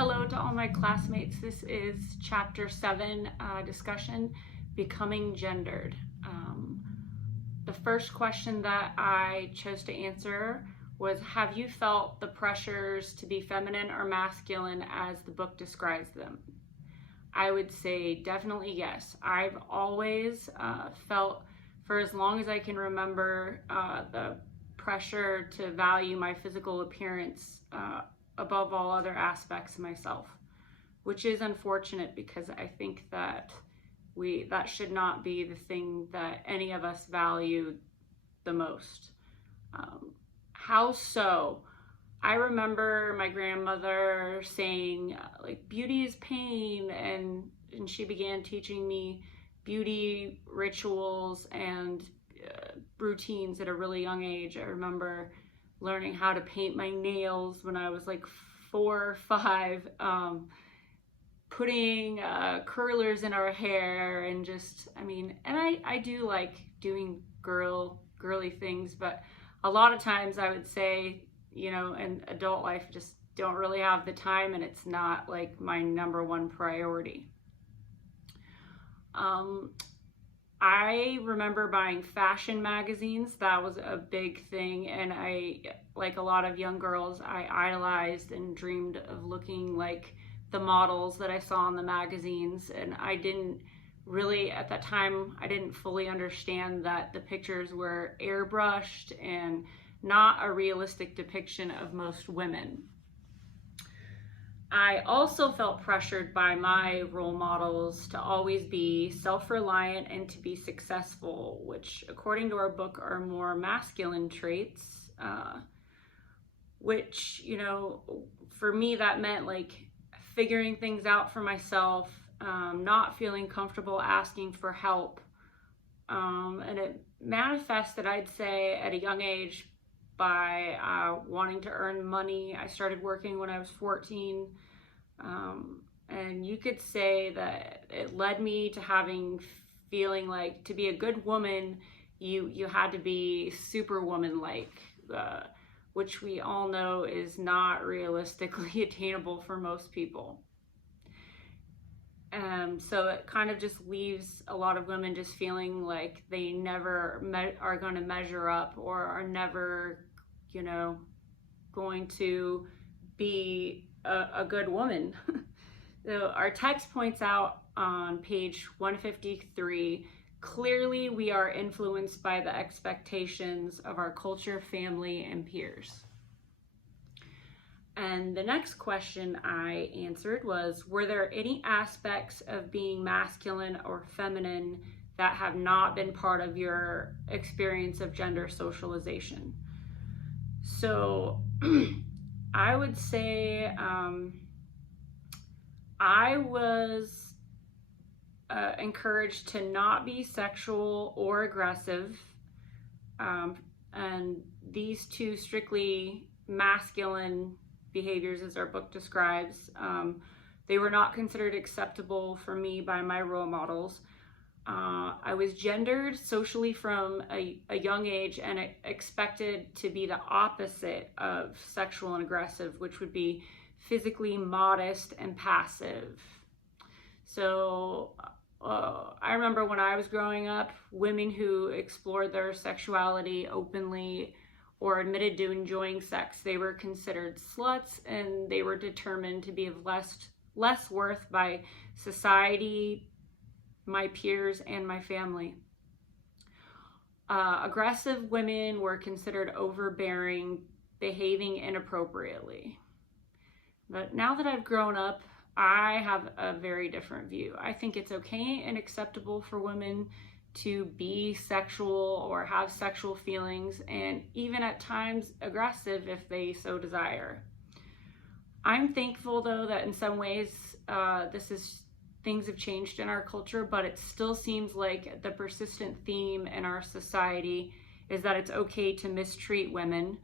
Hello to all my classmates. This is Chapter 7 discussion, Becoming Gendered. The first question that I chose to answer was, have you felt the pressures to be feminine or masculine as the book describes them? I would say definitely yes. I've always felt, for as long as I can remember, the pressure to value my physical appearance above all other aspects of myself, which is unfortunate because I think that that should not be the thing that any of us value the most. How so? I remember my grandmother saying like beauty is pain, and she began teaching me beauty rituals and routines at a really young age. I remember learning how to paint my nails when I was like 4 or 5, putting curlers in our hair, and just, and I do like doing girly things, but a lot of times I would say, in adult life, just don't really have the time, and it's not like my number one priority. I remember buying fashion magazines. That was a big thing, and I, like a lot of young girls, I idolized and dreamed of looking like the models that I saw in the magazines, and I didn't really, at that time, I didn't fully understand that the pictures were airbrushed and not a realistic depiction of most women. I also felt pressured by my role models to always be self-reliant and to be successful, which according to our book are more masculine traits, which, for me that meant like figuring things out for myself, not feeling comfortable asking for help. And it manifested, I'd say, at a young age by wanting to earn money. I started working when I was 14. And you could say that it led me to feeling like to be a good woman, you had to be superwoman-like, which we all know is not realistically attainable for most people. So it kind of just leaves a lot of women just feeling like they never are going to measure up, or are never, going to be a good woman. So our text points out on page 153, clearly we are influenced by the expectations of our culture, family, and peers. And the next question I answered was, were there any aspects of being masculine or feminine that have not been part of your experience of gender socialization? So I would say I was encouraged to not be sexual or aggressive, and these two strictly masculine behaviors, as our book describes, they were not considered acceptable for me by my role models. I was gendered socially from a young age and expected to be the opposite of sexual and aggressive, which would be physically modest and passive. So I remember when I was growing up, women who explored their sexuality openly or admitted to enjoying sex, they were considered sluts, and they were determined to be of less worth by society, my peers, and my family. Aggressive women were considered overbearing, behaving inappropriately. But now that I've grown up, I have a very different view. I think it's okay and acceptable for women to be sexual or have sexual feelings, and even at times aggressive if they so desire. I'm thankful though that in some ways things have changed in our culture, but it still seems like the persistent theme in our society is that it's okay to mistreat women.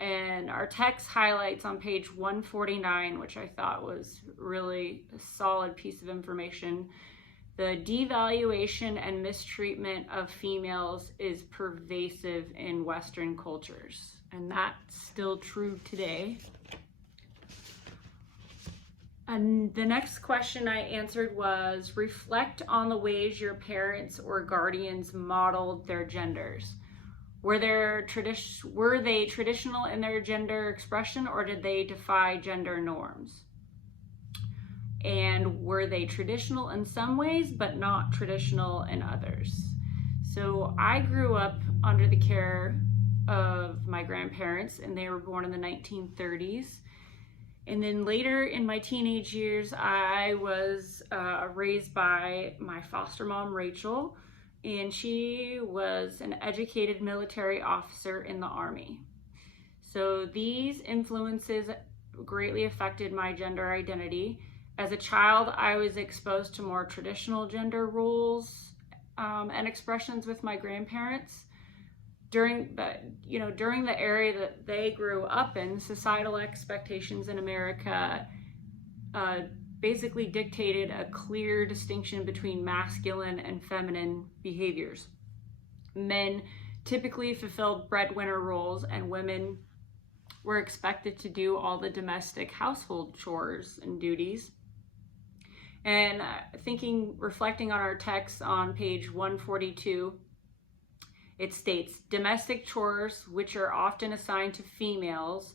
And our text highlights on page 149, which I thought was really a solid piece of information, the devaluation and mistreatment of females is pervasive in Western cultures, and that's still true today. And the next question I answered was, reflect on the ways your parents or guardians modeled their genders. Were they traditional in their gender expression, or did they defy gender norms? And were they traditional in some ways but not traditional in others? So I grew up under the care of my grandparents, and they were born in the 1930s. And then later in my teenage years, I was raised by my foster mom, Rachel, and she was an educated military officer in the Army. So these influences greatly affected my gender identity. As a child, I was exposed to more traditional gender roles and expressions with my grandparents. During the area that they grew up in, societal expectations in America basically dictated a clear distinction between masculine and feminine behaviors. Men typically fulfilled breadwinner roles, and women were expected to do all the domestic household chores and duties. And reflecting on our text on page 142, it states, domestic chores, which are often assigned to females,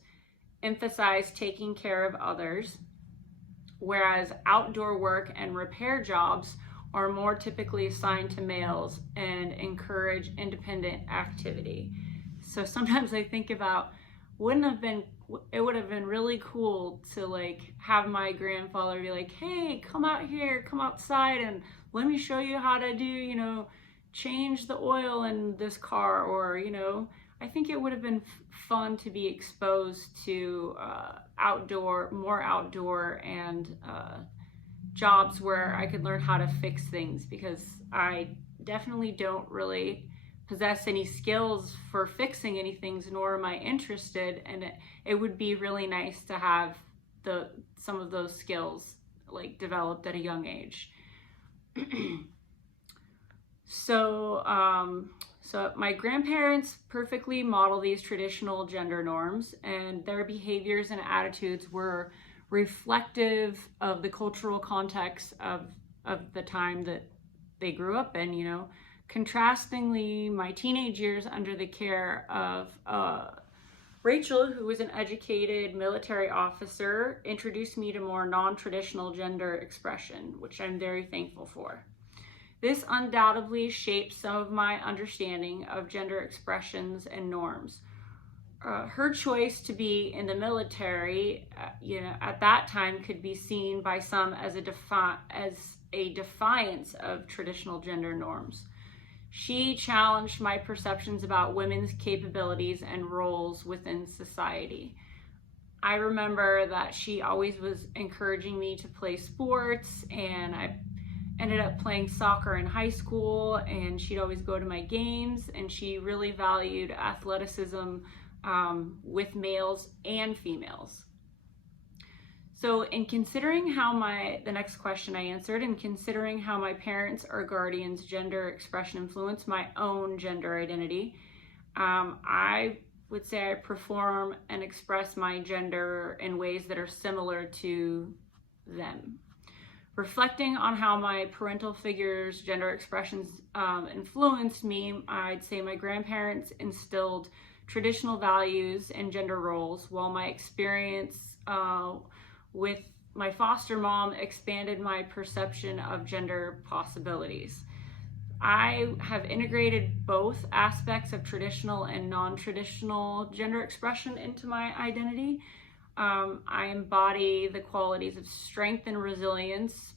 emphasize taking care of others, whereas outdoor work and repair jobs are more typically assigned to males and encourage independent activity. So sometimes I think about, it would have been really cool to have my grandfather be like, hey, come out here, come outside, and let me show you how to do, change the oil in this car, or I think it would have been fun to be exposed to more outdoor and jobs where I could learn how to fix things, because I definitely don't really possess any skills for fixing anything, nor am I interested, and it would be really nice to have some of those skills developed at a young age. So my grandparents perfectly model these traditional gender norms, and their behaviors and attitudes were reflective of the cultural context of the time that they grew up in. Contrastingly, my teenage years under the care of Rachel, who was an educated military officer, introduced me to more non-traditional gender expression, which I'm very thankful for. This undoubtedly shaped some of my understanding of gender expressions and norms. Her choice to be in the military, at that time could be seen by some as a defiance of traditional gender norms. She challenged my perceptions about women's capabilities and roles within society. I remember that she always was encouraging me to play sports, and I ended up playing soccer in high school, and she'd always go to my games, and she really valued athleticism with males and females. So in considering the next question I answered, and considering how my parents or guardians' gender expression influenced my own gender identity, I would say I perform and express my gender in ways that are similar to them. Reflecting on how my parental figures' gender expressions influenced me, I'd say my grandparents instilled traditional values and gender roles, while my experience with my foster mom expanded my perception of gender possibilities. I have integrated both aspects of traditional and non-traditional gender expression into my identity. I embody the qualities of strength and resilience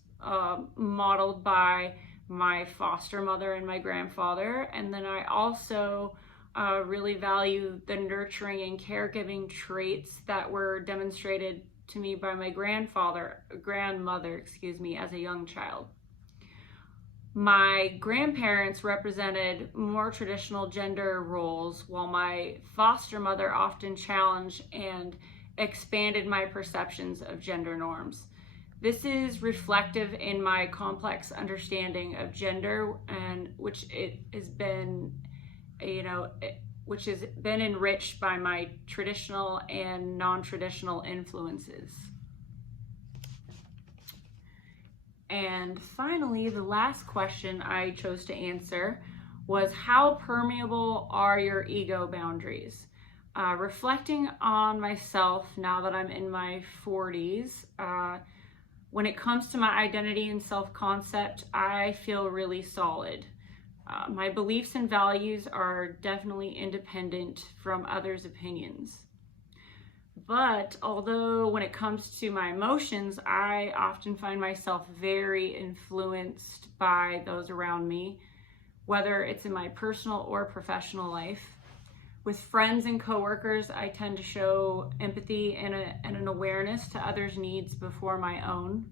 modeled by my foster mother and my grandfather. And then I also really value the nurturing and caregiving traits that were demonstrated to me by my grandmother, as a young child. My grandparents represented more traditional gender roles, while my foster mother often challenged and expanded my perceptions of gender norms. This is reflective in my complex understanding of gender, and which has been enriched by my traditional and non-traditional influences. And finally, the last question I chose to answer was, how permeable are your ego boundaries? Reflecting on myself now that I'm in my 40s, when it comes to my identity and self-concept, I feel really solid. My beliefs and values are definitely independent from others' opinions. But although when it comes to my emotions, I often find myself very influenced by those around me, whether it's in my personal or professional life. With friends and coworkers, I tend to show empathy and an awareness to others' needs before my own.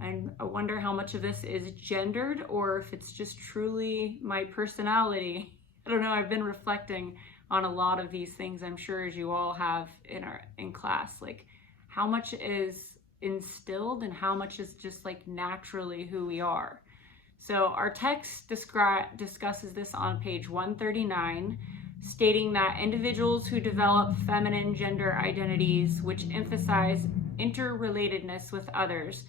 And I wonder how much of this is gendered or if it's just truly my personality. I don't know, I've been reflecting on a lot of these things, I'm sure, as you all have in class, like how much is instilled and how much is just like naturally who we are. So our text discusses this on page 139, stating that individuals who develop feminine gender identities which emphasize interrelatedness with others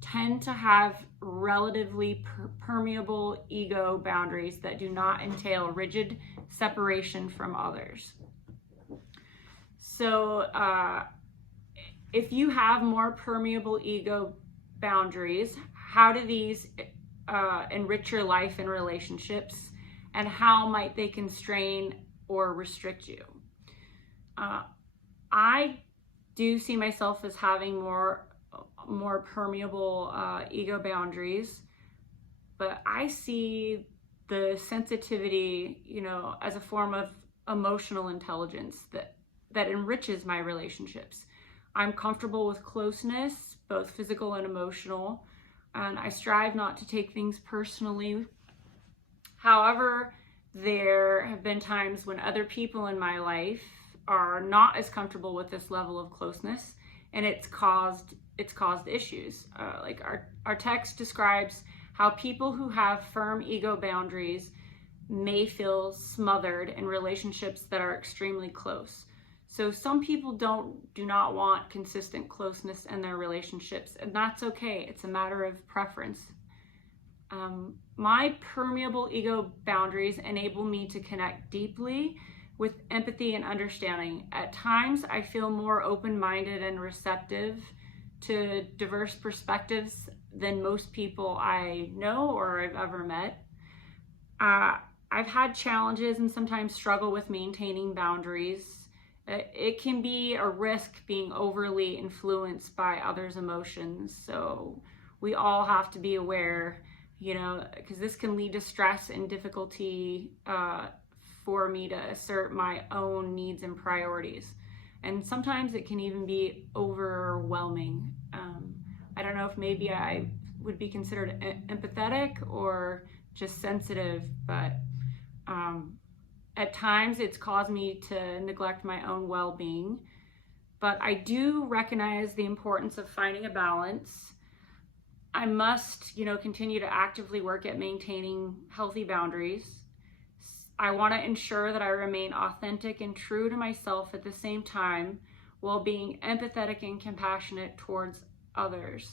tend to have relatively permeable ego boundaries that do not entail rigid separation from others. So if you have more permeable ego boundaries, how do these enrich your life and relationships, and how might they constrain or restrict you? I do see myself as having more permeable ego boundaries, but I see the sensitivity, as a form of emotional intelligence that enriches my relationships. I'm comfortable with closeness, both physical and emotional, and I strive not to take things personally. However, there have been times when other people in my life are not as comfortable with this level of closeness, and it's caused issues. Like our text describes how people who have firm ego boundaries may feel smothered in relationships that are extremely close. So some people do not want consistent closeness in their relationships, and that's okay. It's a matter of preference. My permeable ego boundaries enable me to connect deeply with empathy and understanding. At times, I feel more open-minded and receptive to diverse perspectives than most people I know or I've ever met. I've had challenges and sometimes struggle with maintaining boundaries. It can be a risk being overly influenced by others' emotions. So we all have to be aware, because this can lead to stress and difficulty for me to assert my own needs and priorities. And sometimes it can even be overwhelming. I don't know if maybe I would be considered empathetic or just sensitive, but at times it's caused me to neglect my own well-being. But I do recognize the importance of finding a balance. I must, continue to actively work at maintaining healthy boundaries. I want to ensure that I remain authentic and true to myself at the same time while being empathetic and compassionate towards others.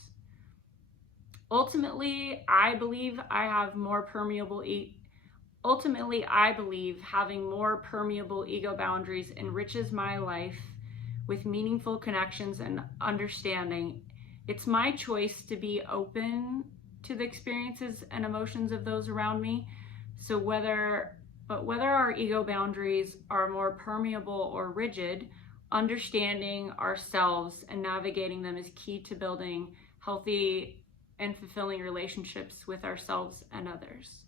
Ultimately, I believe having more permeable ego boundaries enriches my life with meaningful connections and understanding. It's my choice to be open to the experiences and emotions of those around me. So whether our ego boundaries are more permeable or rigid, understanding ourselves and navigating them is key to building healthy and fulfilling relationships with ourselves and others.